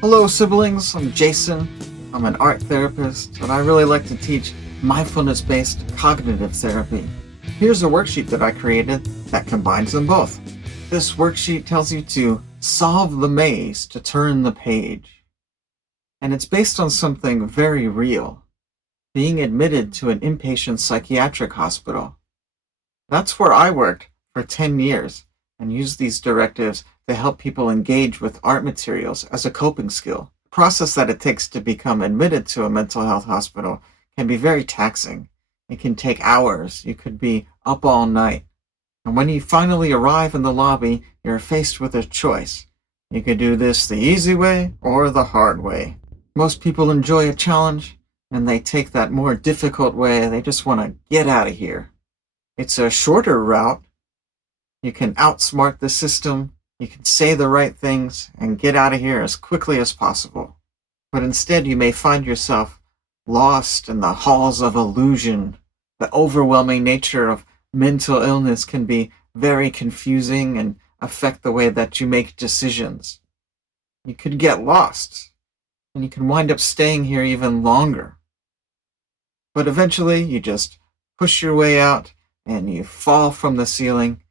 Hello, siblings. I'm Jason. I'm an art therapist, and I really like to teach mindfulness-based cognitive therapy. Here's a worksheet that I created that combines them both. This worksheet tells you to solve the maze to turn the page. And it's based on something very real, being admitted to an inpatient psychiatric hospital. That's where I worked for 10 years and used these directives to help people engage with art materials as a coping skill. The process that it takes to become admitted to a mental health hospital can be very taxing. It can take hours. You could be up all night. And when you finally arrive in the lobby, you're faced with a choice. You could do this the easy way or the hard way. Most people enjoy a challenge, and they take that more difficult way. They just want to get out of here. It's a shorter route. You can outsmart the system, you can say the right things, and get out of here as quickly as possible. But instead, you may find yourself lost in the halls of illusion. The overwhelming nature of mental illness can be very confusing and affect the way that you make decisions. You could get lost, and you can wind up staying here even longer. But eventually, you just push your way out, and you fall from the ceiling,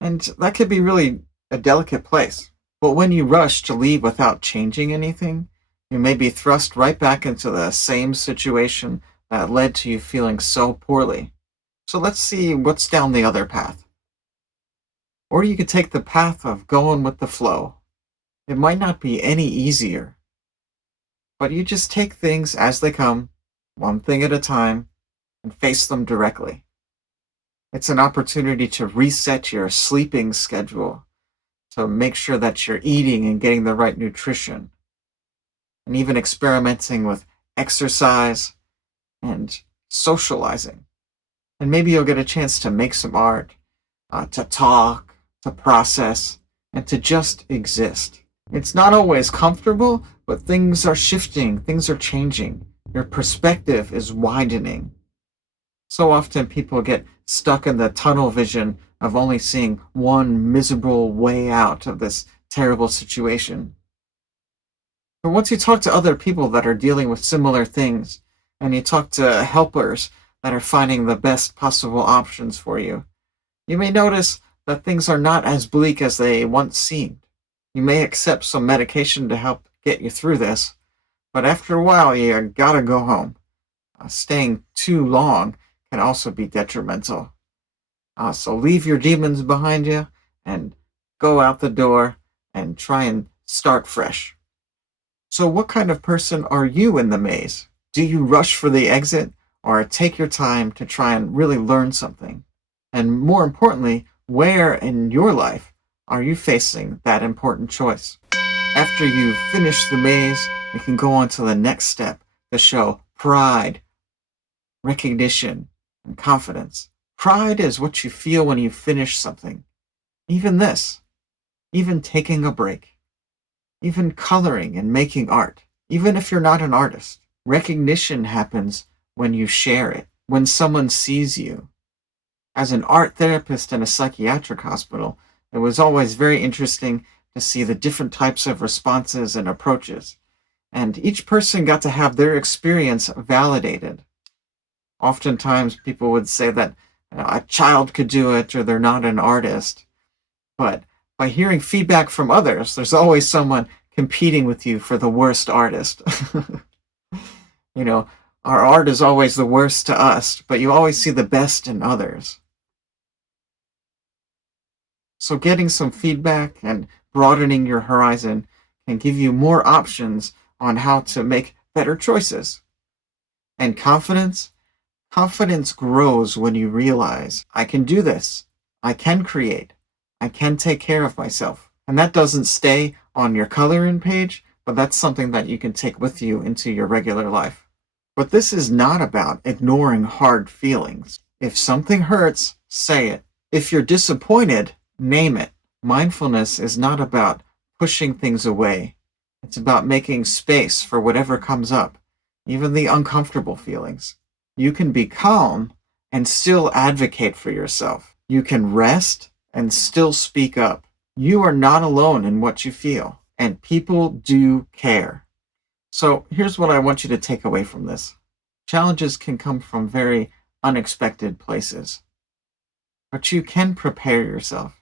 and that could be really a delicate place. But when you rush to leave without changing anything, you may be thrust right back into the same situation that led to you feeling so poorly. So let's see what's down the other path. Or you could take the path of going with the flow. It might not be any easier, but you just take things as they come, one thing at a time, and face them directly. It's an opportunity to reset your sleeping schedule, to make sure that you're eating and getting the right nutrition, and even experimenting with exercise and socializing. And maybe you'll get a chance to make some art, to talk, to process, and to just exist. It's not always comfortable, but things are shifting, things are changing. Your perspective is widening. So often people get stuck in the tunnel vision of only seeing one miserable way out of this terrible situation. But once you talk to other people that are dealing with similar things, and you talk to helpers that are finding the best possible options for you, you may notice that things are not as bleak as they once seemed. You may accept some medication to help get you through this, but after a while you gotta go home. Staying too long can also be detrimental. So leave your demons behind you and go out the door and try and start fresh. So what kind of person are you in the maze? Do you rush for the exit or take your time to try and really learn something? And more importantly, where in your life are you facing that important choice? After you finish the maze, you can go on to the next step to show pride, recognition, and confidence. Pride is what you feel when you finish something. Even this, even taking a break, even coloring and making art, even if you're not an artist. Recognition happens when you share it, when someone sees you. As an art therapist in a psychiatric hospital, it was always very interesting to see the different types of responses and approaches. And each person got to have their experience validated. Oftentimes people would say that a child could do it or they're not an artist. But by hearing feedback from others, there's always someone competing with you for the worst artist. Our art is always the worst to us, but you always see the best in others. So getting some feedback and broadening your horizon can give you more options on how to make better choices. And confidence grows when you realize, I can do this, I can create, I can take care of myself. And that doesn't stay on your coloring page, but that's something that you can take with you into your regular life. But this is not about ignoring hard feelings. If something hurts, say it. If you're disappointed, name it. Mindfulness is not about pushing things away. It's about making space for whatever comes up, even the uncomfortable feelings. You can be calm and still advocate for yourself. You can rest and still speak up. You are not alone in what you feel. and people do care. So here's what I want you to take away from this. Challenges can come from very unexpected places, but you can prepare yourself.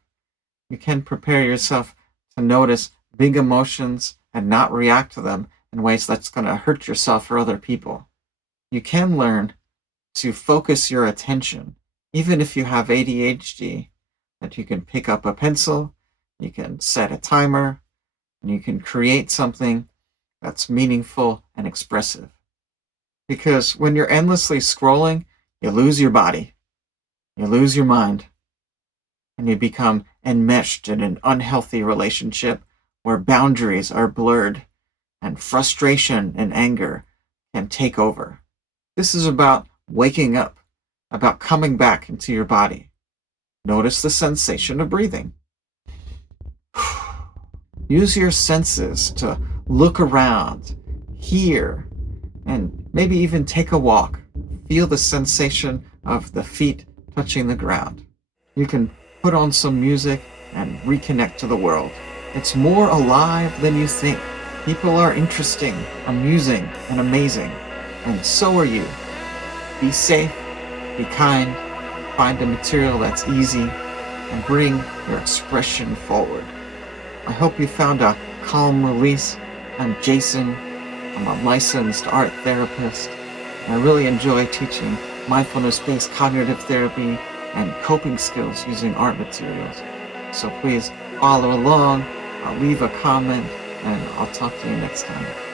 You can prepare yourself to notice big emotions and not react to them in ways that's going to hurt yourself or other people. You can learn to focus your attention, even if you have ADHD, that you can pick up a pencil, you can set a timer, and you can create something that's meaningful and expressive. Because when you're endlessly scrolling, you lose your body, you lose your mind, and you become enmeshed in an unhealthy relationship where boundaries are blurred and frustration and anger can take over. This is about waking up, about coming back into your body. Notice the sensation of breathing. Use your senses to look around, hear, and maybe even take a walk. Feel the sensation of the feet touching the ground. You can put on some music and reconnect to the world. It's more alive than you think. People are interesting, amusing, and amazing, and so are you. Be safe, be kind, find a material that's easy, and bring your expression forward. I hope you found a calm release. I'm Jason. I'm a licensed art therapist. I really enjoy teaching mindfulness-based cognitive therapy and coping skills using art materials. So please follow along, leave a comment, and I'll talk to you next time.